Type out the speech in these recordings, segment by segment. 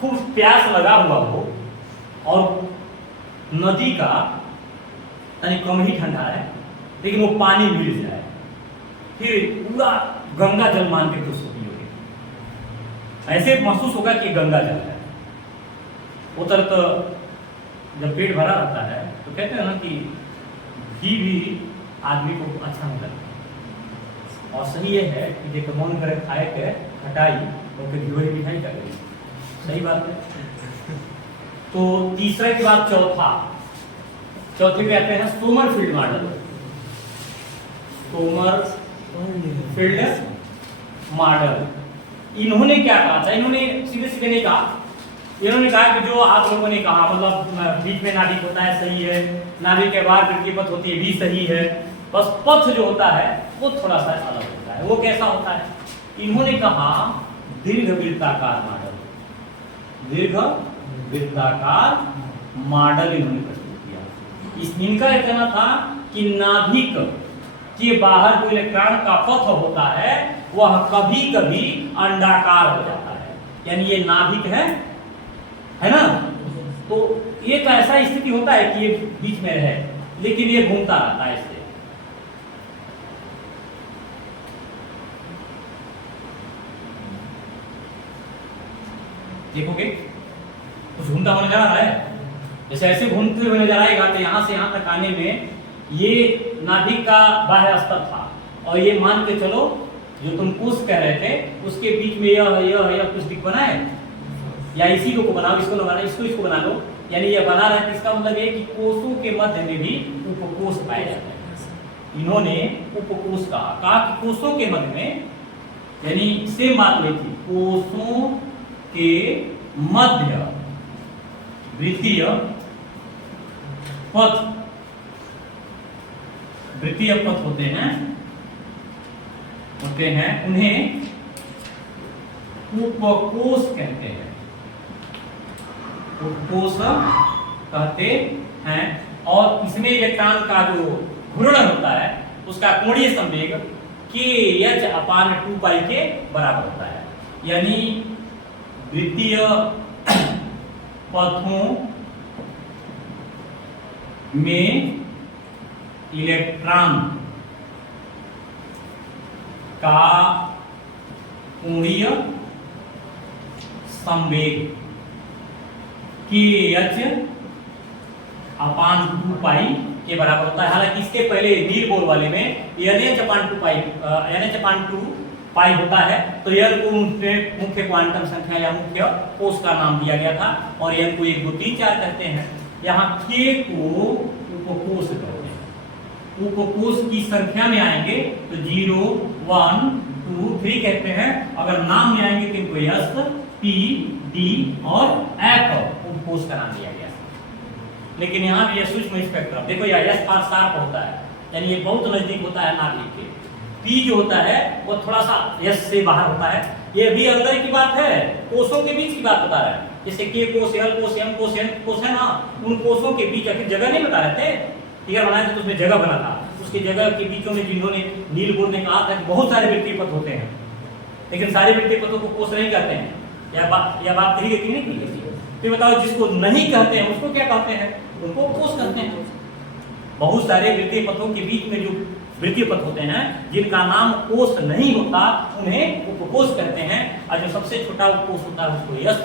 खूब प्यास लगा हुआ हो और नदी का यानी कम ही ठंडा है लेकिन वो पानी मिल जाए, फिर पूरा गंगा जल मान के तो पियोगे, ऐसे महसूस होगा कि गंगा जल है। उधर तो जब पेट भरा रहता है तो कहते हैं ना कि घी भी आदमी को अच्छा नहीं लगता, और सही ये है कि देखो मन करे खाए के खटाई और घी वही मिठाई कर रही, सही बात है। तो तीसरा के बाद चौथे पे आते हैं सोमरफील्ड मॉडल। सोमरफील्ड मॉडल, इन्होंने क्या कहा था? इन्होंने सीधे सीधे नहीं कहा, इन्होंने कहा कि जो आप लोगों ने कहा मतलब बीच में नाभिक होता है सही है, नाभिक के बाहर वृत्तीय पथ होती है भी सही है, बस पथ जो होता है वो थोड़ा सा अलग होता है। वो कैसा होता है? इन्होंने कहा दीर्घ वृत्ताकार मॉडल, दीर्घ वृत्ताकार मॉडल इन्होंने प्रस्तुत किया। इनका कहना था कि नाभिक के बाहर जो इलेक्ट्रॉन का पथ होता है वह कभी कभी अंडाकार हो जाता है, यानी ये नाभिक है ना, तो एक ऐसा स्थिति होता है कि ये बीच में रहे लेकिन ये घूमता रहता है। इससे देखोगे कुछ घूमता होने जा रहा है, जैसे ऐसे घूमते हुए नजर आएगा तो यहां से यहां तक आने में ये नाभिक का बाह्य स्तर था, और ये मान के चलो जो तुम कोष कह रहे थे उसके बीच में यह कुछ दिख बना है, या इसी को बनाओ, इसको बनाओ, इसको बना लो, यानी ये बना रहा है। इसका मतलब ये कि कोषों के मध्य में भी उपकोष पाए जाते हैं। इन्होंने उपकोष कहा कि कोषों के मध्य में, यानी सेम बात हुई थी, कोषों के मध्य वृत्तीय पथ होते हैं उन्हें उपकोष कहते हैं, उपकोष कहते हैं। और इसमें इलेक्ट्रॉन का जो घूर्णन होता है उसका कोणीय संवेग kh/2π के बराबर होता है, यानी वृत्तीय पथों में इलेक्ट्रॉन का कोणीय संवेग kh/2π के बराबर होता है। हालांकि इसके पहले नील बोर वाले में nh/2π होता है, तो n को मुख्य क्वांटम संख्या या मुख्य कोष का नाम दिया गया था, और n को 1 2 3 4 कहते हैं। यहाँ k को उपकोष कहते हैं। उपकोष की संख्या में आएंगे तो 0 1 2 3 कहते हैं, अगर नाम में आएंगे तो इनको s p d और f उपकोष का नाम दिया गया। लेकिन यहाँ भी ये सूक्ष्म स्पेक्ट्रम देखो, यह s शार्प होता है, यानी ये बहुत नजदीक होता है नाभिक के। p जो होता है वो थोड़ा सा s से बाहर होता है। ये भी अंदर की बात है, कोषों के बीच की बात बता रहा है, जैसे k कोष l कोष m कोष n कोष है ना, उन कोषों के बीच आखिर जगह नहीं बता रहे थे, फिगर बनाए थे तो उसमें जगह बना था, उसकी जगह के बीचों में जिन्होंने नील बोर ने कहा था कि बहुत सारे वृत्तीय पथ होते हैं, लेकिन सारे वृत्तीय पथों को कोष नहीं कहते हैं। यह बात कही गई नहीं की? फिर बताओ जिसको नहीं कहते हैं उसको क्या कहते हैं? उनको कोष कहते हैं। बहुत सारे वृत्तीय पथों के बीच में जो वृत्तीय पथ होते हैं जिनका नाम कोष नहीं होता उन्हें उपकोष कहते हैं, और जो सबसे छोटा उपकोष होता है उसको यस,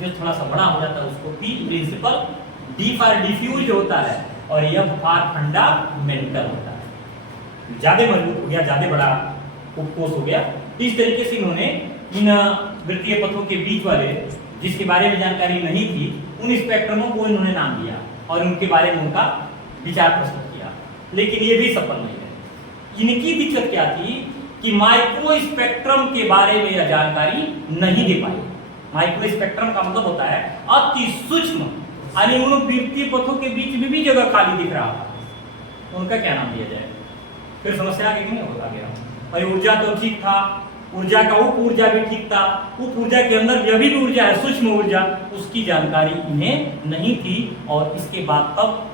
जो थोड़ा सा बड़ा हो जाता है उसको P principal, D for diffuse होता है, और एफ फॉर फंडामेंटल होता है। ज्यादा मजबूत हो गया, ज्यादा बड़ा उपकोष हो गया। इस तरीके से इन्होंने इन वृत्तीय पथों के बीच वाले जिसके बारे में जानकारी नहीं थी उन स्पेक्ट्रमों को इन्होंने नाम दिया और उनके बारे में उनका विचार प्रस्तुत किया, लेकिन ये भी सफल नहीं है। इनकी दिक्कत क्या थी कि माइक्रो स्पेक्ट्रम के बारे में यह जानकारी नहीं दे पाई। माइक्रो स्पेक्ट्रम का मतलब होता है अति सूक्ष्म, यानी उन वृत्तीय पथों के बीच में भी जगह खाली दिख रहा था, उनका क्या नाम दिया जाए? फिर समस्या आगे नहीं होता गया। और ऊर्जा तो ठीक था, ऊर्जा का उप ऊर्जा भी ठीक था, उप ऊर्जा के अंदर यह भी ऊर्जा है सूक्ष्म ऊर्जा, उसकी जानकारी इन्हें नहीं थी। और इसके बाद तब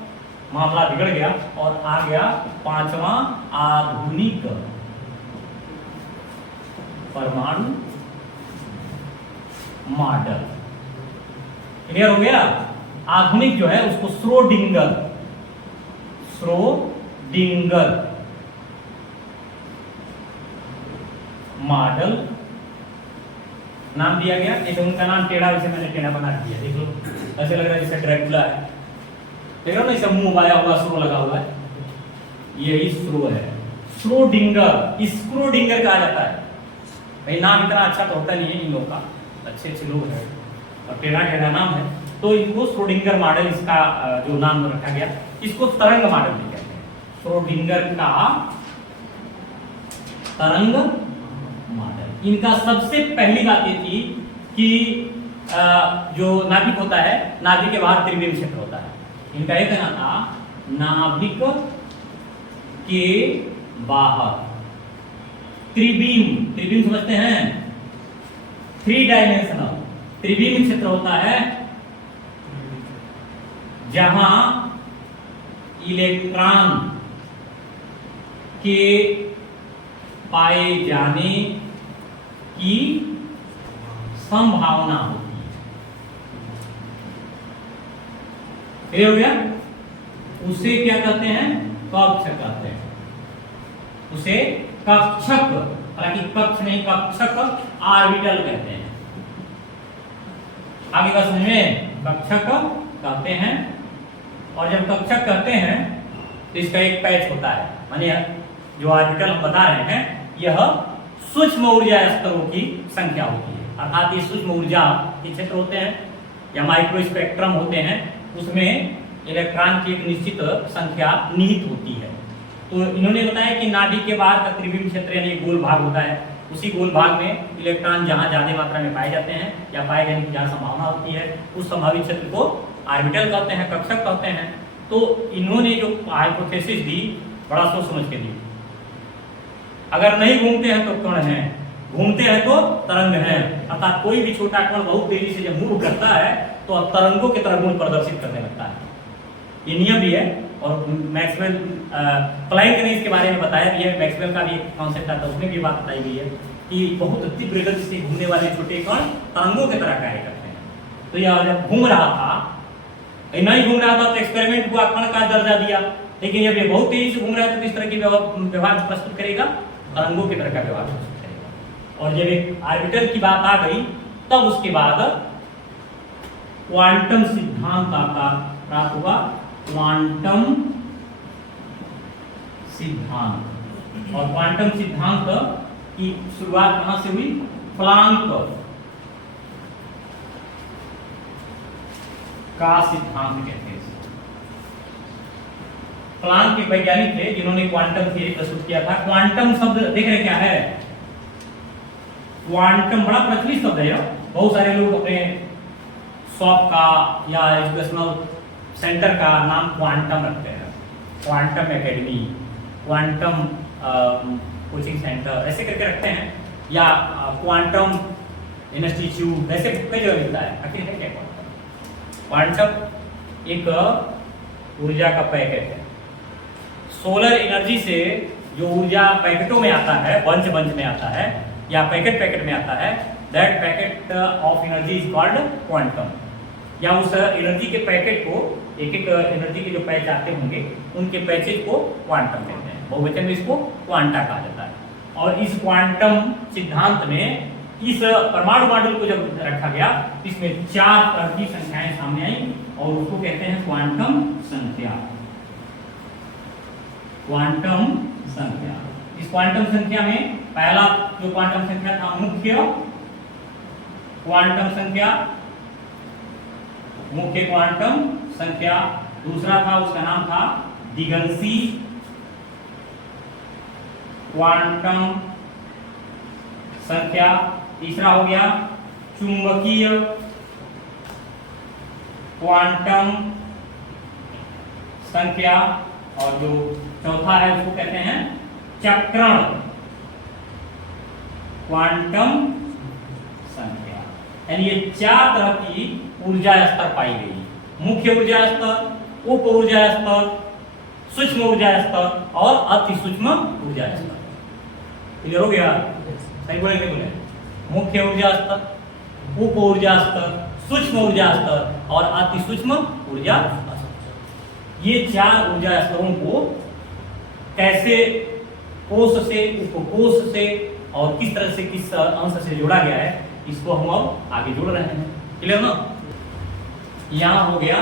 मामला बिगड़ गया और आ गया पांचवा आधुनिक परमाणु मॉडल। क्लियर हो गया। आधुनिक जो है उसको श्रोडिंगर मॉडल नाम दिया गया। जैसे उनका नाम टेढ़ा, वैसे मैंने टेढ़ा बना दिया, देख लो ऐसे लग रहा है जैसे ड्रैकुला है, देख रहे हो ना, इसे मुंह बाया हुआ श्रो लगा हुआ है, यही श्रो है। श्रोडिंगर, स्क्रोडिंगर कहा जाता है भाई। नाम इतना अच्छा तो होता नहीं है इन लोगों का, अच्छे अच्छे लोग हैं और टेढ़ा टेढ़ा नाम है, तो इनको श्रोडिंगर मॉडल इसका जो नाम रखा गया, इसको तरंग मॉडल भी कहते हैं। श्रोडिंगर का तरंग मॉडल। इनका सबसे पहली बात ये थी कि जो नाभिक होता है, नाभिक के बाहर त्रिविम क्षेत्र होता है। इनका ये कहना था नाभिक के बाहर त्रिविम, त्रिविम समझते हैं, 3 डायमेंशनल त्रिविम क्षेत्र होता है जहां इलेक्ट्रॉन के पाए जाने की संभावना होती है। क्लियर हो गया? उसे क्या कहते हैं? कक्षक कहते हैं उसे, कक्षक, हालांकि कक्ष नहीं, कक्षक ऑर्बिटल कहते हैं। आगे का समझ में, कक्षक कहते हैं। और जब कक्षक कहते हैं तो इसका एक पैच होता है, माने जो ऑर्बिटल हम बता रहे हैं यह सूक्ष्म ऊर्जा स्तरों की संख्या होती है। अर्थात ये सूक्ष्म ऊर्जा के क्षेत्र होते हैं या माइक्रो स्पेक्ट्रम होते हैं, उसमें इलेक्ट्रॉन की एक निश्चित संख्या निहित होती है। तो इन्होंने बताया कि नाभिक के बाहर का त्रिविम क्षेत्र यानी गोल भाग होता है, उसी गोल भाग में इलेक्ट्रॉन जहां ज्यादा मात्रा में पाए जाते हैं या पाए जाने की जहां संभावना होती है, उस संभावित क्षेत्र को ऑर्बिटल कहते हैं, कक्षक कहते हैं। तो इन्होंने जो हाइपोथेसिस दी, बड़ा सोच समझ के दी। अगर नहीं घूमते हैं तो कण है, घूमते हैं तो तरंग है। अर्थात कोई भी छोटा कण बहुत तेजी से जब मूव करता है तो तरंगों के तरह गुण प्रदर्शित करने लगता है। ये नियम भी है और मैक्सवेल, प्लैंक ने इसके बारे में बताया भी है। मैक्सवेल का भी एक कॉन्सेप्ट आता है, उसमें भी बात बताई गई है कि बहुत तीव्र गति से घूमने वाले छोटे कण तरंगों की तरह कार्य करते हैं। तो यह जब घूम रहा था, नहीं घूम रहा था तो एक्सपेरिमेंट हुआ, कण का दर्जा दिया, लेकिन जब ये बहुत तेजी से घूम रहा है तो किस तरह की व्यवहार प्रस्तुत करेगा? तरंगों की तरह का व्यवहार प्रस्तुत करेगा। और जब एक ऑर्बिटल की बात आ गई तब उसके बाद क्वांटम सिद्धांत आता, प्राप्त हुआ क्वांटम सिद्धांत। और क्वांटम सिद्धांत की शुरुआत कहां से हुई? प्लांक का सिद्धांत कहते हैं। प्लांक एक वैज्ञानिक थे जिन्होंने क्वांटम थ्योरी प्रस्तुत किया था। क्वांटम शब्द देख रहे क्या है? क्वांटम बड़ा प्रचलित शब्द है। बहुत सारे लोग अपने शॉप का या एजुकेशनल सेंटर का नाम क्वांटम रखते हैं, quantum academy, quantum coaching centre ऐसे करके रखते हैं, या क्वांटम इंस्टीट्यूट, ऐसे कई जगह मिलता है। आखिर है क्या क्वांटम? क्वांटम एक ऊर्जा का पैकेट है। सोलर एनर्जी से जो ऊर्जा पैकेटों में आता है, बंच बंच में आता है या पैकेट पैकेट में आता है, that packet of energy is called quantum. या उस एनर्जी के पैकेट को, एक एक एनर्जी के जो पैच आते होंगे उनके पैचेज को क्वांटम कहते हैं। बहुवचन में इसको क्वांटा कहा जाता है। और इस क्वांटम सिद्धांत में इस परमाणु मॉडल को जब रखा गया, इसमें 4 तरह की संख्याएं सामने आई और उसको कहते हैं क्वांटम संख्या। क्वांटम संख्या, इस क्वांटम संख्या में पहला जो क्वांटम संख्या था मुख्य क्वांटम संख्या, मुख्य क्वांटम संख्या। दूसरा था, उसका नाम था दिगंशी क्वांटम संख्या। तीसरा हो गया चुंबकीय क्वांटम संख्या। और जो चौथा है उसको कहते हैं चक्रण क्वांटम संख्या। यानी ये 4 तरह की ऊर्जा स्तर पाई गई। मुख्य ऊर्जा स्तर, उप ऊर्जा स्तर, सूक्ष्म ऊर्जा स्तर और अति सूक्ष्म ऊर्जा स्तर। क्लियर हो गया? सही बोले? मुख्य ऊर्जा स्तर, उप ऊर्जा स्तर, सूक्ष्म ऊर्जा स्तर और अति सूक्ष्म ऊर्जा स्तर। ये 4 ऊर्जा स्तरों को कैसे कोश से, उपकोश से और किस तरह से, किस अंश से जोड़ा गया है, इसको हम अब आगे जोड़ रहे हैं। क्लियर ना? यहां हो गया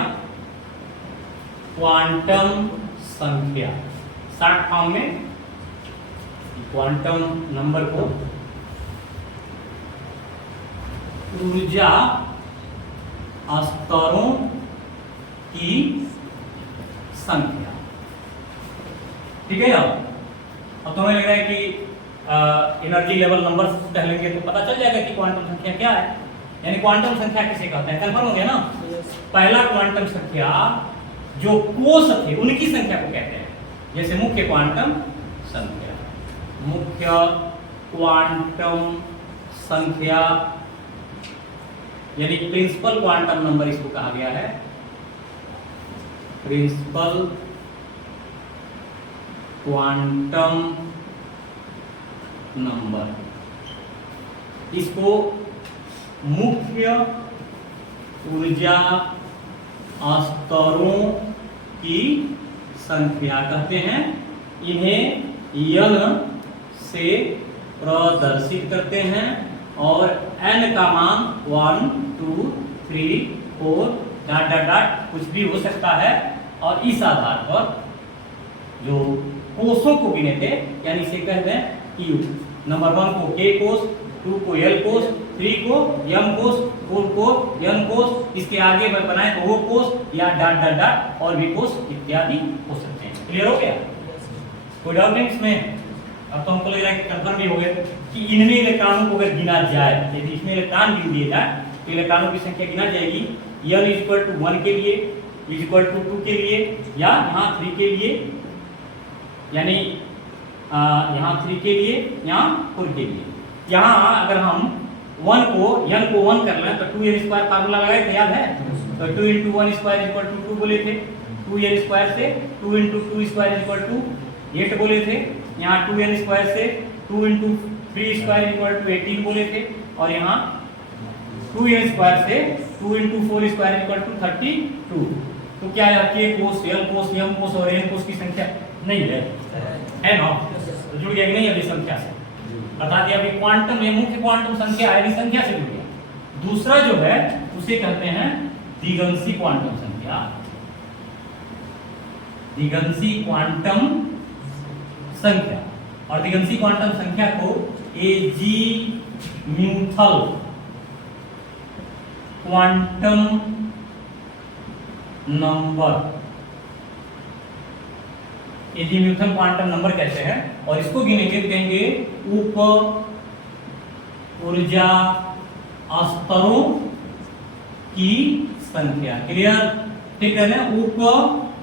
क्वांटम संख्या, शॉर्ट फॉर्म में क्वांटम नंबर को ऊर्जा स्तरों की संख्या। ठीक है। अब तुम्हें लग रहा है कि एनर्जी लेवल नंबर कह लेंगे तो पता चल जाएगा कि क्वांटम संख्या क्या है, यानी क्वांटम संख्या किसे कहते हैं, कंफर्म हो गया ना? पहला क्वांटम संख्या जो कोश थे उनकी संख्या को कहते हैं, जैसे मुख्य क्वांटम संख्या, मुख्य क्वांटम संख्या यानी प्रिंसिपल क्वांटम नंबर इसको कहा गया है, प्रिंसिपल क्वांटम नंबर। इसको मुख्य ऊर्जा स्तरों की संख्या कहते हैं। इन्हें n से प्रदर्शित करते हैं और n का मान 1 2 3 4 डॉट डॉट डॉट कुछ भी हो सकता है, और इस आधार पर जो कोषों को गिने थे, यानी इसे कहते हैं Q। नंबर 1 को K कोष, 2 को L कोष, 3 को M कोष, 4 को M कोष, इसके आगे में बनाए तो वो कोष या डॉट डॉट डॉट और भी कोष इत्यादि हो सकते हैं। क्लियर हो गया? कोई डाउट नहीं इसमें? अब तो हमको लग रहा है कि कंफर्म भी हो गए कि इनमें इलेक्ट्रॉनों को अगर गिना जाए, यदि इसमें इलेक्ट्रॉन गिन दिए जाए तो इलेक्ट्रॉनों की संख्या गिना जाएगी। N = 1 के लिए, = 2 के लिए, या यहाँ 3 के लिए, यानी यहाँ 3 के लिए, यहाँ 4 के लिए। यहाँ अगर हम 1 को n को 1 कर लें तो 2n² फार्मूला लगाए थे, याद है? तो 2 × 1² = 2 बोले थे, 2n² से 2 × 2² = 8 बोले थे, यहाँ 2n² से 2 × 3² = 18 बोले थे, और यहाँ 2n² से 2 × 4² = 32। तो क्या है? K कोष, L कोष, M कोष और N कोष की संख्या नहीं है ना? तो जुड़ गया कि नहीं? अभी संख्या से बता दिया। अभी क्वांटम, ये मुख्य क्वांटम संख्या है, संख्या से जुड़ गया। दूसरा जो है उसे कहते हैं दिगंशी क्वांटम संख्या, दिगंशी क्वांटम संख्या। और दिगंशी क्वांटम संख्या को azimuthal quantum number, azimuthal quantum number कहते हैं। और इसको गिनेंगे, कहेंगे उप ऊर्जा स्तरों की संख्या। क्लियर? ठीक है ना? उप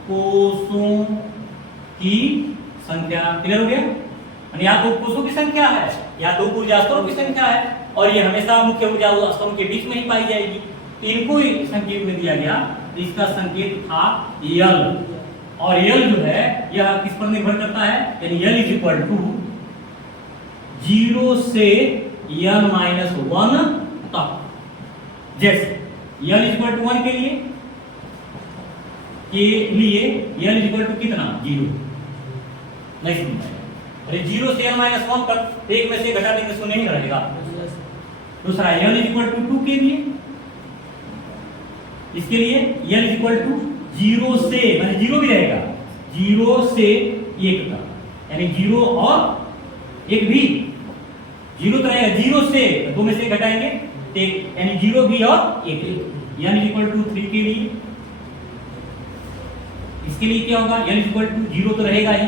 कोषों की संख्या। क्लियर हो गया? या तो उप कोषों की संख्या है या तो ऊर्जा स्तरों की संख्या है, और ये हमेशा मुख्य ऊर्जा स्तरों के बीच में ही पाई जाएगी। तो इनको ही संकेत में दिया गया, तो इसका संकेत था L। और L जो है यह किस पर निर्भर करता है, यानी L = 0 से n-1 तक। जैसे L = 1 के लिए L = कितना? 0। नहीं समझ? अरे 0 से n-1 तक एक में से घटा देंगे तो नहीं रहेगा। दूसरा L = 2 के लिए, इसके लिए L = 0 से, माने 0 भी रहेगा, 0 से 1 तक, यानी 0 और 1 भी 0 तो रहेगा, 0 से 2 में से घटाएंगे तो यानी 0 भी और 1 भी। N = 3 के लिए, इसके लिए क्या होगा? N = 0 तो रहेगा ही,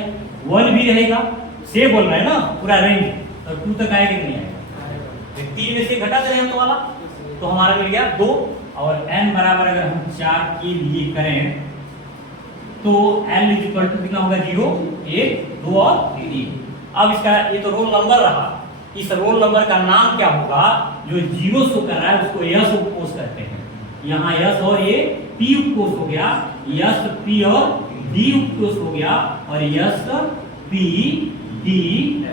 1 भी रहेगा, से बोल रहा है ना पूरा रेंज, तो 2 तक आएगा कि नहीं आएगा? 3 में से घटा दे रहे हैं तो वाला, तो हमारा मिल गया 2। और n बराबर अगर हम 4 के लिए करें तो n = कितना होगा? 0 1 2 और 3। अब इसका ये तो रोल नंबर रहा, इस रोल नंबर का नाम क्या होगा? जो 0 शो कर रहा है उसको S उपकोष कहते हैं। यहाँ S और ये P उपकोष हो गया, S P और D उपकोष हो गया, और S P D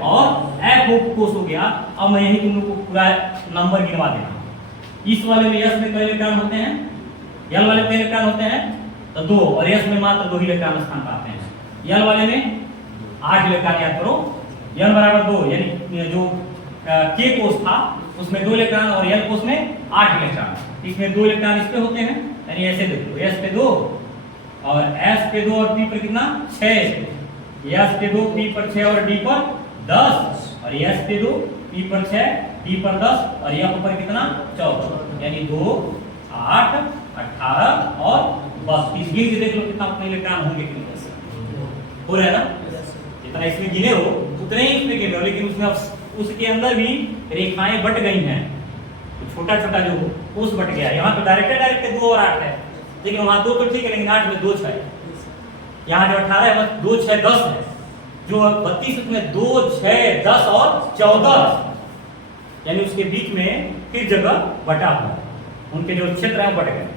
और F उपकोष हो गया। अब मैं यही तुम लोग को पूरा नंबर गिनवा देना। इस वाले में s में कई इलेक्ट्रॉन होते हैं, l वाले में इलेक्ट्रॉन होते हैं तो 2, और s में मात्र 2 ही इलेक्ट्रॉन स्थान पाते हैं। l वाले में 8 इलेक्ट्रॉन, याद करो n बराबर 2, यानी जो k कोष था उसमें 2 इलेक्ट्रॉन और l कोष में 8 इलेक्ट्रॉन। इसमें 2 इलेक्ट्रॉन इस पे होते हैं, यानी ऐसे देखो s पे 2 और s पे 2 और p पर कितना 6, s पे 2 p पर 6 और d पर 10, और s पे 2 p पर 6 d पर 10 और f पर कितना 14, यानी 2 8 18 और 32। गिन के देख लो कितना अपने इलेक्ट्रॉन होंगे, हो रहा है ना, जितना इसमें गिने हो उतने ही इसमें गिने हो, लेकिन उसमें उसके अंदर भी रेखाएं बट गई हैं, तो छोटा छोटा जो कोष बट गया। यहाँ तो डायरेक्ट 2 और 8 है, लेकिन वहां 2 तो ठीक है, लेकिन 8 में 2 6, यहाँ जो 18 है बस 2 6 10 है, जो 32 उसमें 2 6 10 और 14, यानी उसके बीच में फिर जगह बटा हुआ, उनके जो क्षेत्र है वो बट गए।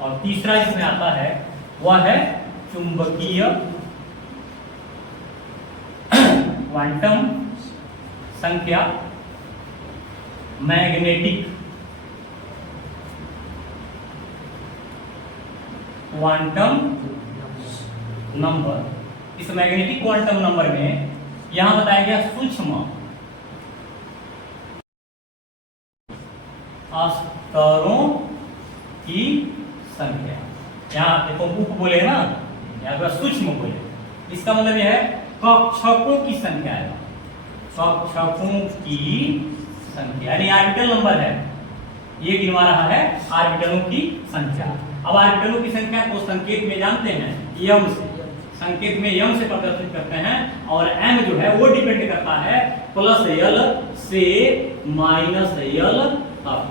और तीसरा इसमें आता है वह है चुंबकीय क्वांटम संख्या, मैग्नेटिक क्वांटम नंबर। इस मैग्नेटिक क्वांटम नंबर में यहां बताया गया सूक्ष्म स्तरों की संख्या। यहाँ देखो उप बोले ना, यहाँ पर सूक्ष्म बोले, इसका मतलब यह है कक्षकों की संख्या है, कक्षकों की संख्या, यानी ऑर्बिटल नंबर है, ये गिनवा रहा है ऑर्बिटलों की संख्या। अब ऑर्बिटलों की संख्या को संकेत में जानते हैं यम से, संकेत में यम से प्रदर्शित करते हैं, और m जो है वो डिपेंड करता है प्लस l से माइनस l तक।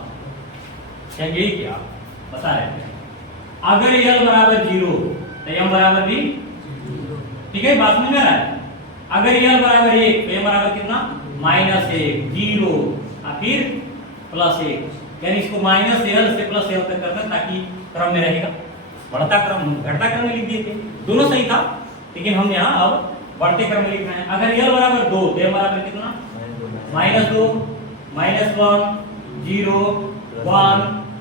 यही क्या बता रहे थे, अगर l बराबर 0 तो m बराबर भी, ठीक है, बात समझ में आ रहा है। अगर l बराबर 1 तो m बराबर कितना -1 0 और फिर +1, यानी इसको -l से +l तक करते हैं ताकि क्रम में रहेगा। बढ़ता क्रम घटता क्रम में लिख दिए थे, दोनों सही था, लेकिन हम यहाँ अब बढ़ते क्रम में लिख रहे हैं। अगर l बराबर 2 तो m बराबर कितना -2 -1 0 1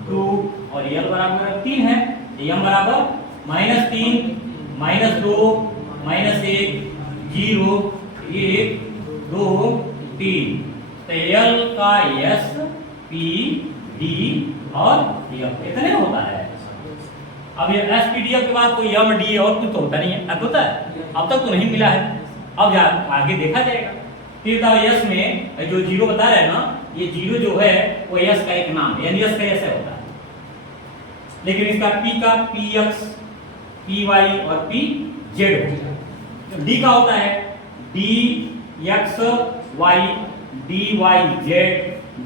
2, और l बराबर 3 है, m बराबर -3 -2 -1 0 1 2 3, तो l का s p d और f इतने होता है। अब ये s p d f के बाद कोई m d और कुछ तो होता नहीं है, अब होता है, अब तक तो नहीं मिला है, अब आगे देखा जाएगा। फिर s में जो 0 बता रहे हैं ना, ये 0 जो है वो s का एक नाम है, यानी s का ऐसे होता है, लेकिन इसका p का px py और pz होता है। d का होता है dx y dy z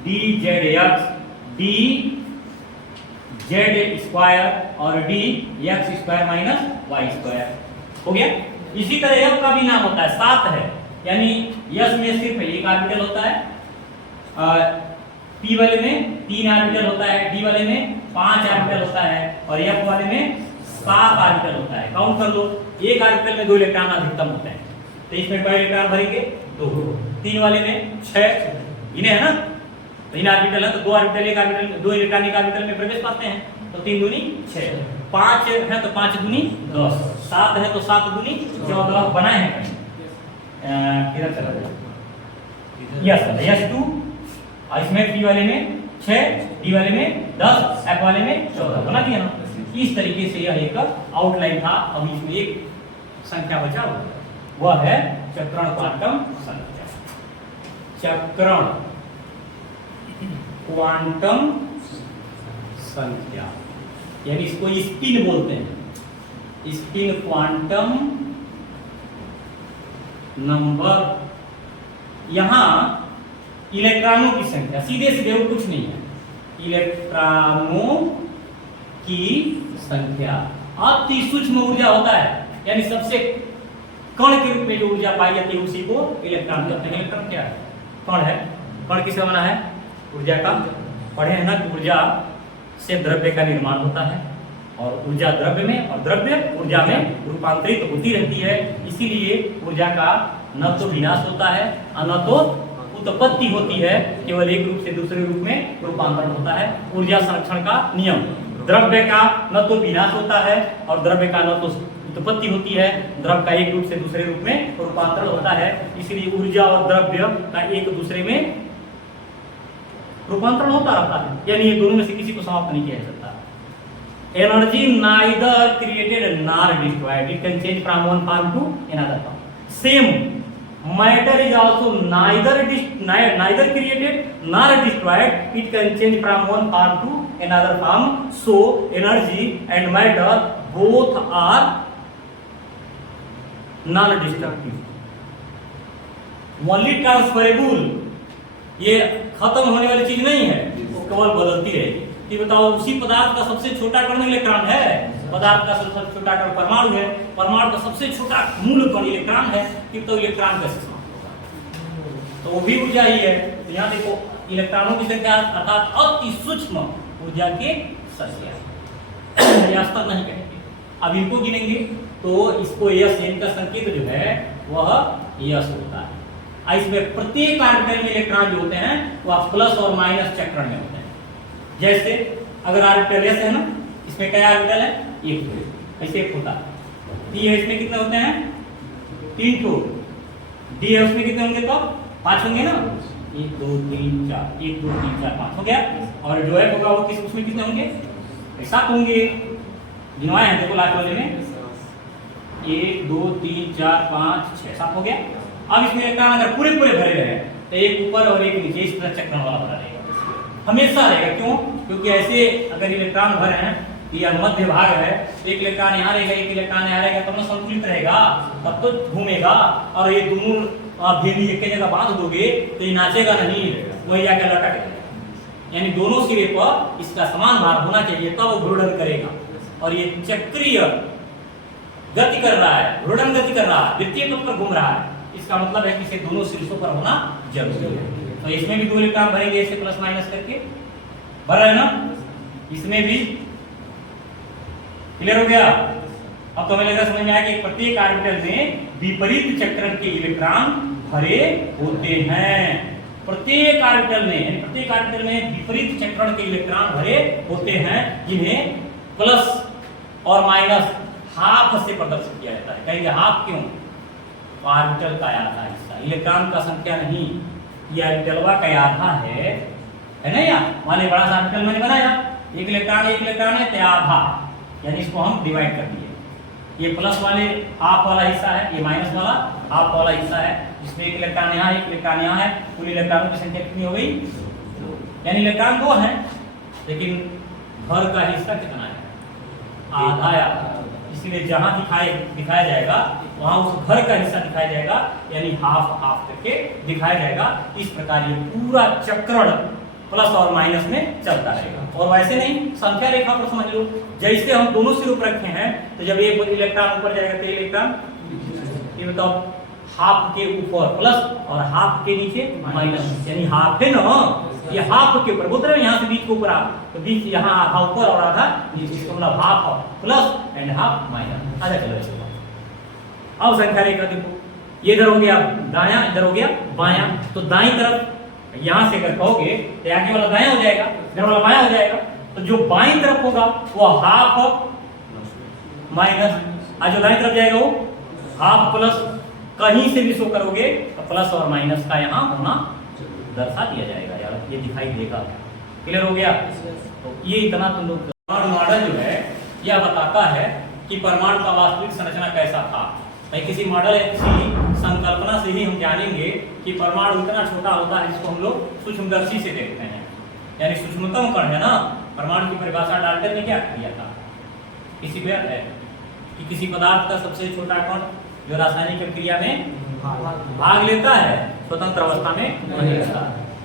dzx dz square और dx square minus y square हो गया। इसी तरह f का भी नाम होता है, 7 है, यानी s में सिर्फ एक ऑर्बिटल होता है, p वाले में 3 ऑर्बिटल होता है, d वाले में 5 ऑर्बिटल होता है, और f वाले में 7 ऑर्बिटल होता है। काउंट कर लो, एक ऑर्बिटल में 2 इलेक्ट्रॉन अधिकतम होते हैं, तो इसमें कई इलेक्ट्रॉन भरेंगे 2, 3 वाले में 6 इन्हें है ना, तो इन ऑर्बिटल है तो 2 ऑर्बिटल एक ऑर्बिटल 2 इलेक्ट्रॉन एक ऑर्बिटल में प्रवेश पाते हैं, तो 3 दूनी 6, 5 है तो 5 दूनी 10, 7 है तो 7 दूनी 14 बनाए हैं इधर चला जाए। यस 2, और इसमें p वाले में 6 d वाले में 10 f वाले में 14 बना दिया ना। इस तरीके से यह एक आउटलाइन था। अब इसमें एक संख्या बचा हुआ, वह है चक्रण क्वांटम संख्या, चक्रण क्वांटम संख्या, यानी इसको स्पिन बोलते हैं, स्पिन क्वांटम नंबर। यहां इलेक्ट्रॉनों की संख्या सीधे सीधे वो कुछ नहीं है, इलेक्ट्रॉनों की संख्या। अति सूक्ष्म ऊर्जा होता है, यानी सबसे कण के रूप में जो ऊर्जा पाई जाती है उसी को इलेक्ट्रॉन कहते हैं। इलेक्ट्रॉन क्या है? कण है। कण किससे बना है? ऊर्जा का। पढ़े हैं ना कि ऊर्जा से द्रव्य का निर्माण होता है, और ऊर्जा द्रव्य में और द्रव्य ऊर्जा में रूपांतरित होती रहती है। इसीलिए ऊर्जा का न तो विनाश होता है और न तो उत्पत्ति होती है, केवल एक रूप से दूसरे रूप में रूपांतरण होता है। ऊर्जा संरक्षण का नियम, द्रव्य का न तो विनाश होता है और द्रव्य का न तो उत्पत्ति होती है, द्रव्य का एक रूप से दूसरे रूप में रूपांतरण होता है। इसलिए ऊर्जा और द्रव्य का एक दूसरे में रूपांतरण होता रहता है, यानी ये दोनों में से किसी को समाप्त नहीं किया जा सकता। Energy neither created nor destroyed, it can change from one form to another form. Same matter is also neither created nor destroyed, it can change from one form to another form. So energy and matter both are non destructive, only transferable. ये खत्म होने वाली चीज नहीं है, वो केवल बदलती रहेगी। कि बताओ उसी पदार्थ का सबसे छोटा कण इलेक्ट्रॉन है, पदार्थ का सबसे छोटा कण परमाणु है, परमाणु का सबसे छोटा मूल कण इलेक्ट्रॉन है, कि तो इलेक्ट्रॉन कैसे समाप्त होगा? तो वो भी ऊर्जा ही है। तो यहाँ देखो इलेक्ट्रॉनों की संख्या अर्थात अति सूक्ष्म ऊर्जा के संख्या स्तर नहीं कहेंगे। अब इनको गिनेंगे तो इसको यस, इनका संकेत जो है वह यस होता है। इसमें प्रत्येक ऑर्बिटल में इलेक्ट्रॉन जो होते हैं वह प्लस और माइनस चक्रण में होते हैं। जैसे अगर ऑर्बिटल एस है ना, इसमें क्या ऑर्बिटल है? एक, ऐसे एक होता है। पी है, इसमें कितने होते हैं? 3 ठो। डी है, उसमें कितने होंगे? तो 5 होंगे ना, 1 2 3 4, 1 2 3 4 5 हो गया। और जो है होगा वो उसमें कितने होंगे? 7 होंगे। गिनवाए हैं, देखो लास्ट वाले में 1 2 3 4 5 6 7 हो गया। अब इसमें इलेक्ट्रॉन अगर पूरे पूरे भरे रहे तो एक ऊपर और एक नीचे इस तरह चक्रण वाला भरा रहेगा, हमेशा रहेगा। क्यों? क्योंकि ऐसे अगर इलेक्ट्रॉन भरे हैं, यह मध्य भाग है, एक इलेक्ट्रॉन यहाँ रहेगा, एक इलेक्ट्रॉन यहाँ रहेगा, तब तो संतुलित रहेगा, तब तो घूमेगा। और ये दोनों भेदी एक जगह बांध दोगे तो ये नाचेगा नहीं, वही जाकर लटक जाएगा। यानी दोनों सिरे पर इसका समान भार होना चाहिए, तब वो घूर्णन करेगा। और ये चक्रीय गति कर रहा है, घूर्णन गति कर रहा है, वृत्तीय पथ पर घूम रहा है। इसका मतलब है कि इसे दोनों शीर्षों पर होना जरूरी है। तो इसमें भी 2 इलेक्ट्रॉन भरेंगे ऐसे प्लस माइनस करके, भर रहा है ना? इसमें भी क्लियर हो गया। अब तो हमें लगा समझ में आया कि प्रत्येक ऑर्बिटल में विपरीत चक्रण के इलेक्ट्रॉन भरे होते हैं। प्रत्येक ऑर्बिटल में विपरीत चक्रण के इलेक्ट्रॉन भरे होते हैं, जिन्हें प्लस और माइनस हाफ से प्रदर्शित किया जाता है। कहेंगे हाफ क्यों? ऑर्बिटल का आधा हिस्सा, इलेक्ट्रॉन का संख्या नहीं, यह ऑर्बिटलवा का आधा है ना। यार माने बड़ा सा ऑर्बिटल मैंने बनाया, एक इलेक्ट्रॉन है तो आधा, यानी इसको हम डिवाइड कर दिए। ये प्लस वाले हाफ वाला हिस्सा है, ये माइनस वाला हाफ वाला हिस्सा है। इसमें एक इलेक्ट्रॉन यहाँ, एक इलेक्ट्रॉन यहाँ है। कुल इलेक्ट्रॉनों की संख्या कितनी हो गई? यानी इलेक्ट्रॉन 2 है, लेकिन भर का हिस्सा कितना है? आधा। इसलिए जहां दिखाया जाएगा वहां उस घर का हिस्सा दिखाया जाएगा, यानी हाफ हाफ करके दिखाया जाएगा। इस प्रकार ये पूरा चक्रण प्लस और माइनस में चलता रहेगा। और वैसे नहीं, संख्या रेखा पर समझ लो, जैसे हम दोनों सिरों पर रखे हैं, तो जब एक इलेक्ट्रॉन ऊपर जाएगा तो इलेक्ट्रॉन, ये बताओ, हाफ के ऊपर प्लस और हाफ के नीचे माइनस, यानी हाफ है ना, ये हाफ के ऊपर बोल रहे हैं, यहाँ से बीच के ऊपर आप, तो बीच यहाँ आधा ऊपर और आधा नीचे, इसका मतलब half plus and half minus. आधा चलो ऐसे। अब संख्या रेखा देखो, ये इधर हो गया दायां, इधर हो गया बायां। तो दाईं तरफ यहां से अगर कहोगे तो आगे वाला दायां हो जाएगा, इधर वाला बायां हो जाएगा। तो जो बाईं तरफ होगा वो हाफ माइनस, और जो दाईं तरफ जाएगा वो हाफ प्लस। कहीं से भी शो करोगे तो प्लस और माइनस का यहाँ होना दर्शा दिया जाएगा। यार ये दिखाई देगा, क्लियर हो गया? तो ये इतना तुम लोग परमाणु मॉडल जो है यह बताता है कि परमाणु का वास्तविक संरचना कैसा था। भाई किसी मॉडल या किसी संकल्पना से ही हम जानेंगे कि परमाणु इतना छोटा होता है जिसको हम लोग सूक्ष्मदर्शी से देखते हैं, यानी सूक्ष्मतम कण है ना। परमाणु की परिभाषा डाल्टन ने क्या किया था? किसी पे है कि किसी पदार्थ का सबसे छोटा कण जो रासायनिक प्रक्रिया में भाग लेता है, स्वतंत्र अवस्था में नहीं रहता,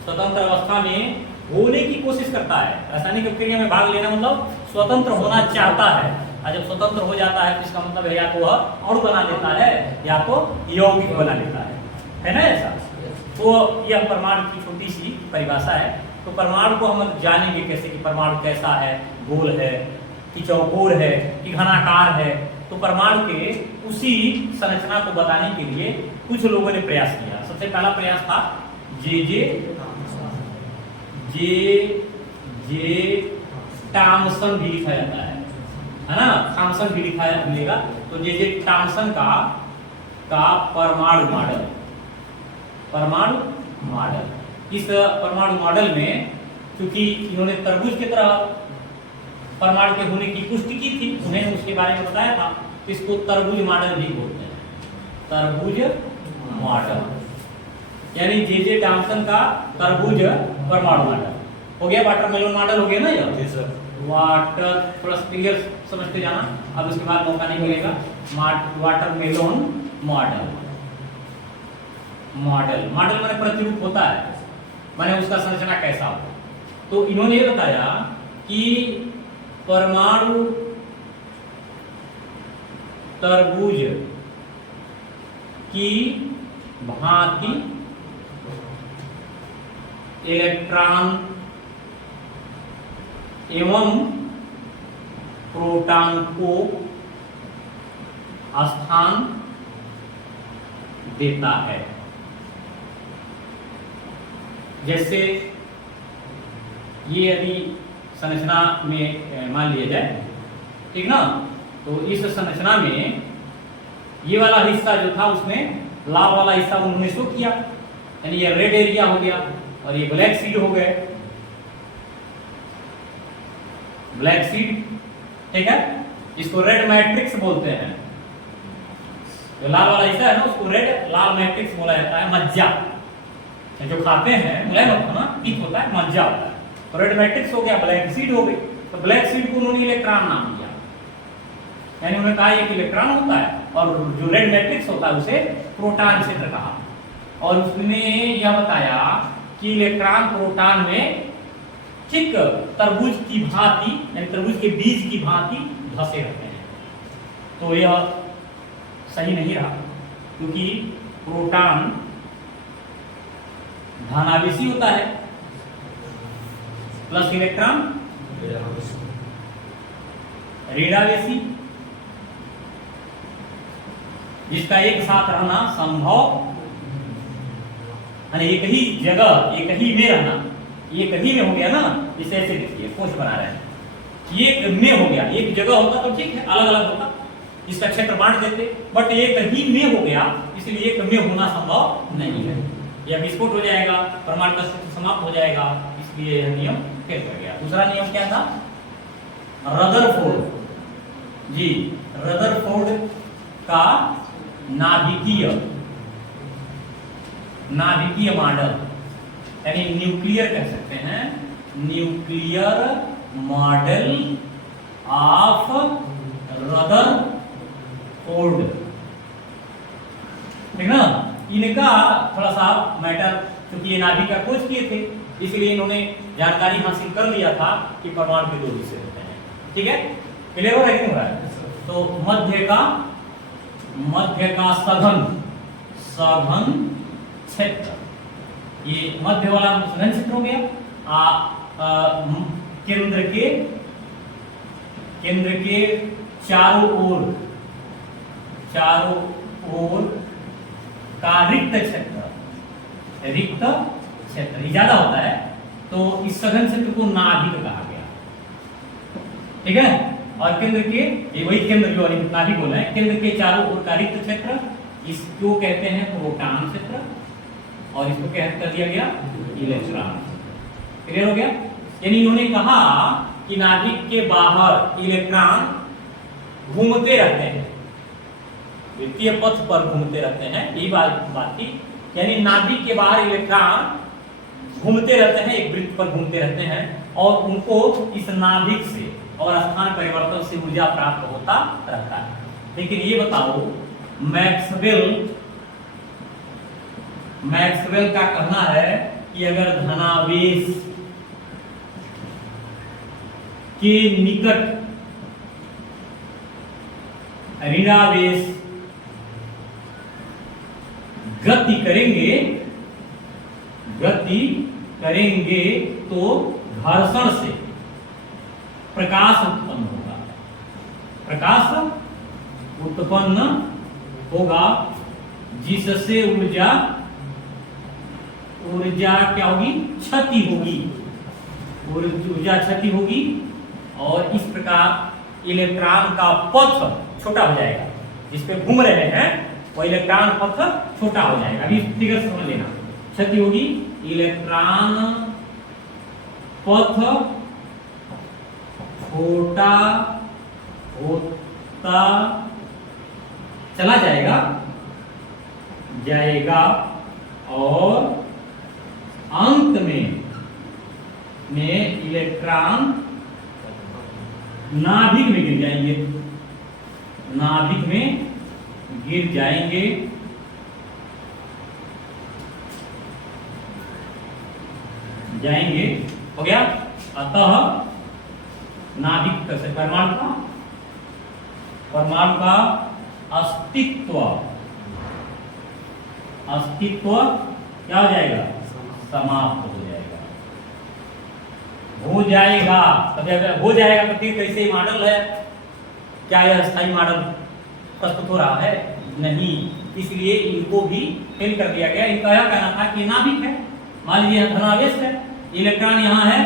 स्वतंत्र अवस्था में होने की कोशिश करता है। रासायनिक प्रक्रिया में भाग लेना मतलब स्वतंत्र होना चाहता है, और जब स्वतंत्र हो जाता है तो इसका मतलब है या तो वह अणु बना लेता है या तो यौगिक बना लेता है ना ऐसा। तो यह परमाणु की छोटी सी परिभाषा है। तो परमाणु को हम जानेंगे कैसे कि परमाणु कैसा है, गोल है कि चौकोर है कि घनाकार है। तो परमाणु के उसी संरचना को बताने के लिए कुछ लोगों ने प्रयास किया। सबसे पहला प्रयास था जे टॉमसन भी लिखा जाता है ना, थॉमसन भी लिखा मिलेगा। तो जे टॉमसन का परमाणु मॉडल, इस परमाणु मॉडल में क्योंकि इन्होंने तरबूज की तरह परमाणु के होने की पुष्टि की थी, उन्हें उसके बारे में बताया था, तो इसको तरबूज मॉडल भी बोलते हैं, तरबूज मॉडल। यानी जे टॉमसन का तरबूज परमाणु मॉडल हो गया। वाटरमेलन मॉडल हो गया ना ये सर, वाटर प्लस क्लियर समझते जाना, अब उसके बाद मौका नहीं मिलेगा। वाटरमेलन मॉडल माने प्रतिरूप होता है, माने उसका संरचना कैसा हो। तो इन्होंने ये बताया कि परमाणु तरबूज की भांति इलेक्ट्रॉन एवं प्रोटॉन को स्थान देता है। जैसे ये यदि संरचना में मान लिया जाए, ठीक ना, तो इस संरचना में ये वाला हिस्सा जो था उसमें लाल वाला हिस्सा उन्होंने शो किया, यानी ये रेड एरिया हो गया और ये ब्लैक सीड हो गए, ब्लैक सीड, ठीक है। इसको रेड मैट्रिक्स बोलते हैं। जो लाल वाला हिस्सा है ना उसको रेड लाल मैट्रिक्स बोला जाता है। मज्जा जो खाते हैं मुलायम होता है ना, पीत होता है, मज्जा होता है। तो रेड मैट्रिक्स हो गया, ब्लैक सीड हो गई। तो ब्लैक सीड को उन्होंने इलेक्ट्रॉन नाम दिया, यानी उन्होंने कहा एक इलेक्ट्रॉन होता है और जो रेड मैट्रिक्स होता है उसे प्रोटॉन क्षेत्र कहा। और उसने यह बताया कि इलेक्ट्रॉन प्रोटॉन में ठीक तरबूज की भांति, यानी तरबूज के बीज की भांति धसे रहते हैं। तो यह सही नहीं रहा, क्योंकि प्रोटॉन धनावेशी होता है प्लस इलेक्ट्रॉन ऋणावेशी, जिसका एक साथ रहना संभव, एक ही जगह एक ही में रहना, एक ही में हो गया ना। इसे ऐसे देखिए, कोश बना रहे हैं, एक में हो गया, एक जगह होता तो ठीक है, अलग अलग होता, इसका क्षेत्र बांट देते, बट एक ही में हो गया, इसलिए एक में होना संभव नहीं है। यह विस्फोट हो जाएगा, परमाणु का अस्तित्व समाप्त हो जाएगा, इसलिए यह नियम फेल कर गया। दूसरा नियम क्या था? रदरफोर्ड जी, रदरफोर्ड का नाभिकीय मॉडल, यानी न्यूक्लियर कह सकते हैं, न्यूक्लियर मॉडल ऑफ रदरफोर्ड, ठीक ना। इनका थोड़ा सा मैटर, क्योंकि ये नाभिक का खोज किए थे, इसलिए इन्होंने जानकारी हासिल कर लिया था कि परमाणु के 2 हिस्से होते हैं, ठीक है। क्लियर हो रहा है कि नहीं हो रहा है? तो मध्य का सघन क्षेत्र, ये मध्य वाला सघन क्षेत्र हो गया। केंद्र के चारों ओर का रिक्त क्षेत्र ज्यादा होता है, तो इस सघन क्षेत्र को नाभिक कहा गया, ठीक है। और केंद्र के, ये वही केंद्र जो नाभिक बोला है, केंद्र के चारों ओर का रिक्त क्षेत्र, इसको कहते हैं प्रोटॉन क्षेत्र, और इसको क्या कर दिया गया? इलेक्ट्रॉन। क्लियर हो गया? यानी इन्होंने कहा कि नाभिक के बाहर इलेक्ट्रॉन घूमते रहते हैं, वृत्तीय पथ पर घूमते रहते हैं, यही बात थी। यानी नाभिक के बाहर इलेक्ट्रॉन घूमते रहते हैं, एक वृत्त पर घूमते रहते हैं, और उनको इस नाभिक से और स्थान परिवर्तन से ऊर्जा प्राप्त होता रहता है। लेकिन ये बताओ, मैक्सवेल का कहना है कि अगर धनावेश के निकट ऋणावेश गति करेंगे तो घर्षण से प्रकाश उत्पन्न होगा, जिससे ऊर्जा क्या होगी, क्षति होगी, ऊर्जा क्षति होगी। और इस प्रकार इलेक्ट्रॉन का पथ छोटा हो जाएगा, जिस पे घूम रहे हैं वो इलेक्ट्रॉन पथ छोटा हो जाएगा। अभी फिगर समझ लेना, क्षति होगी, इलेक्ट्रॉन पथ छोटा होता चला जाएगा और अंत में इलेक्ट्रॉन नाभिक में गिर जाएंगे, नाभिक में गिर जाएंगे। हो गया। अतः नाभिक से परमाणु का अस्तित्व क्या हो जाएगा, समाप्त हो जाएगा, हो जाएगा। हो जाएगा तो फिर कैसे मॉडल है, क्या यह स्थायी मॉडल प्रस्तुत हो रहा है? नहीं, इसलिए इनको भी फेल कर दिया गया। इनका यह कहना था कि नाभिक है, मान लीजिए धनावेश है, इलेक्ट्रॉन यहाँ है,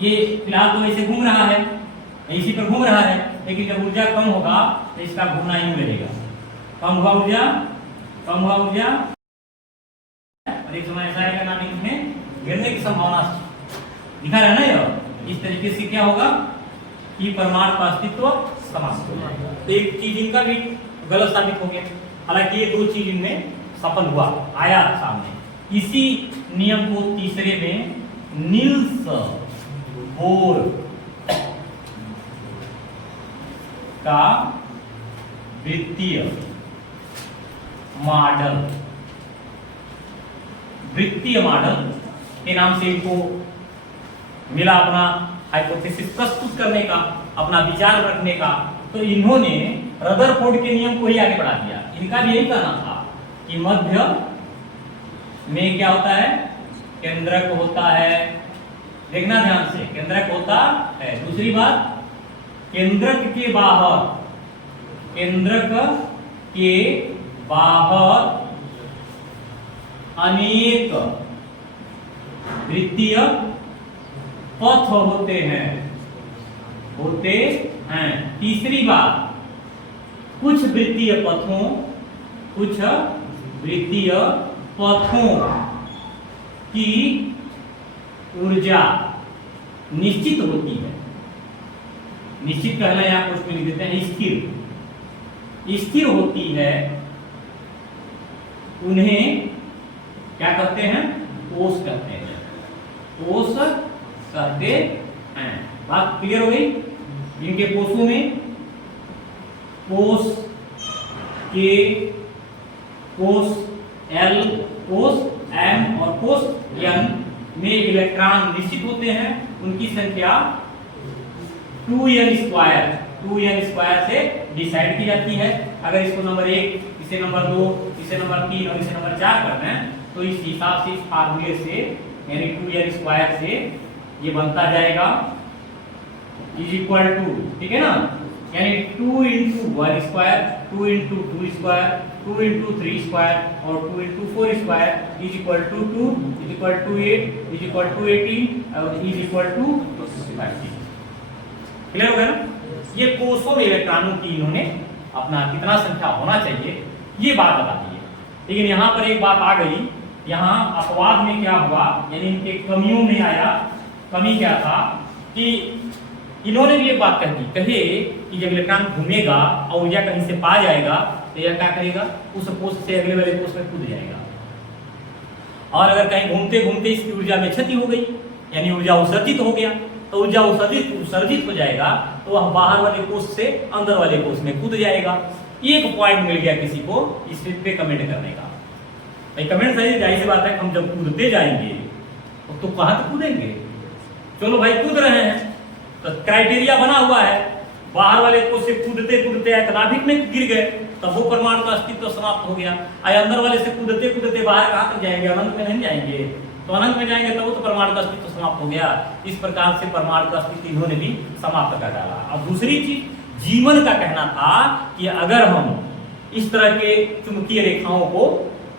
ये फिलहाल तो ऐसे घूम रहा है, इसी पर घूम रहा है, लेकिन जब ऊर्जा कम होगा तो इसका घूमना ही रहेगा। कम हुआ ऊर्जा, और एक समय ऐसा आएगा नाभिक में गिरने की संभावना दिखा रहा है ना। यह इस तरीके से क्या होगा कि परमाणु का अस्तित्व समाप्त हो जाएगा। तो एक चीज इनका भी गलत साबित हो गया, हालांकि ये दो चीज इनमें सफल हुआ, आया सामने। इसी नियम को तीसरे में नील्स बोर का वृत्तीय मॉडल के नाम से इनको मिला, अपना हाइपोथेसिस प्रस्तुत करने का, अपना विचार रखने का। तो इन्होंने रदरफोर्ड के नियम को ही आगे बढ़ा दिया। इनका भी यही कहना था कि मध्य में क्या होता है, केंद्रक होता है। देखना ध्यान से, केंद्रक होता है। दूसरी बात, केंद्रक के बाहर अनेक वृत्तीय पथ होते हैं। तीसरी बात, कुछ वृत्तीय पथों की ऊर्जा निश्चित होती है। निश्चित कहना यहाँ कुछ भी लिख देते हैं, स्थिर होती है। उन्हें क्या कहते हैं, कोष कहते हैं, कोष कहते हैं। बात क्लियर हो गई। इनके कोषों में कोष के, कोष L, कोष M और कोष N में इलेक्ट्रॉन निश्चित होते हैं। उनकी संख्या 2n स्क्वायर से डिसाइड की जाती है। अगर इसको नंबर 1, इसे नंबर 2, इसे नंबर 3 और इसे नंबर 4 करना है तो इस हिसाब से, इस फार्मूले से, यानी 2n स्क्वायर से ये बनता जाएगा इज इक्वल टू, ठीक है ना, यानी 2 × 1 स्क्वायर, 2 × 2 स्क्वायर, 2 × 3 स्क्वायर और 2 × 4 square is equal to 2, is equal to 8, is equal to 18 और इज इक्वल टू 30। क्लियर हो गया ना। ये कोषों में इलेक्ट्रॉनों की इन्होंने अपना कितना संख्या होना चाहिए ये बात बता दी है। लेकिन यहाँ पर एक बात आ गई, यहाँ अपवाद में क्या हुआ, यानी इनके कमियों में आया। कमी क्या था कि इन्होंने भी एक बात कहे कि जब इलेक्ट्रॉन घूमेगा और ऊर्जा कहीं से पा जाएगा तो यह क्या करेगा, उस कोष से अगले वाले कोष में कूद जाएगा। और अगर कहीं घूमते घूमते इसकी ऊर्जा में क्षति हो गई, यानी ऊर्जा उत्सर्जित हो गया, तो ऊर्जा उत्सर्जित हो जाएगा तो वह बाहर वाले कोष से अंदर वाले कोष में कूद जाएगा। एक पॉइंट मिल गया किसी को इस पे कमेंट करने का। भाई कमेंट सही, जाहिर सी बात है, हम जब कूदते जाएंगे तो कहां तक कूदेंगे। चलो भाई कूद रहे हैं तो क्राइटेरिया बना हुआ है, बाहर वाले कोष से कूदते कूदते नाभिक में गिर गए तब वो परमाणु का अस्तित्व समाप्त हो गया। अंदर वाले से कूदते कूदते बाहर कहां तक जाएंगे, अनंत में नहीं जाएंगे। तो अनंत में जाएंगे तब तो परमाणु का अस्तित्व समाप्त हो गया। इस प्रकार से परमाणु का अस्तित्व इन्होंने भी समाप्त कर डाला। अब दूसरी चीज, जीवन का कहना था कि अगर हम इस तरह के चुंबकीय रेखाओं को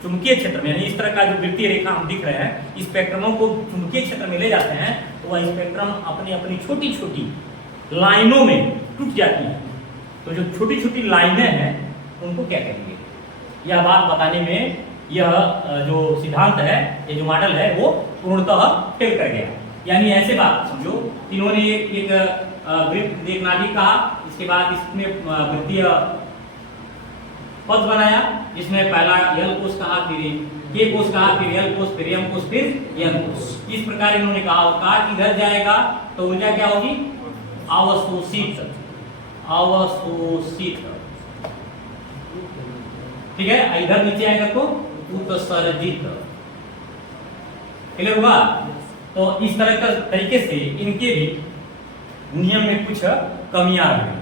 चुंबकीय क्षेत्र में, यानी इस तरह का जो वृत्तीय रेखा हम दिख रहे हैं, स्पेक्ट्रमों को चुंबकीय क्षेत्र में ले जाते हैं तो वह स्पेक्ट्रम अपनी अपनी छोटी छोटी लाइनों में टूट जाती है। तो जो छोटी छोटी लाइनें हैं उनको क्या कहेंगे, यह बात बताने में यह जो सिद्धांत है, ये जो मॉडल है वो पूर्णतः फेल कर गया। यानी ऐसे बात समझो, इन्होंने एक वृत्त, एक नाभिक कहा, इसके बाद इसमें वृत्तीय पथ बनाया, जिसमें पहला एल कोष कहा, फिर के कोष कहा, फिर एल कोष, फिर एम कोष, फिर एन कोष। इस प्रकार इन्होंने कहा, और कहा कि इधर जाएगा तो ऊर्जा क्या होगी, अवशोषित, अवशोषित, ठीक है। इधर नीचे आएगा तो उत्सर्जित, क्लियर हुआ। तो इस तरह का तरीके से इनके भी नियम में कुछ कमियां रही।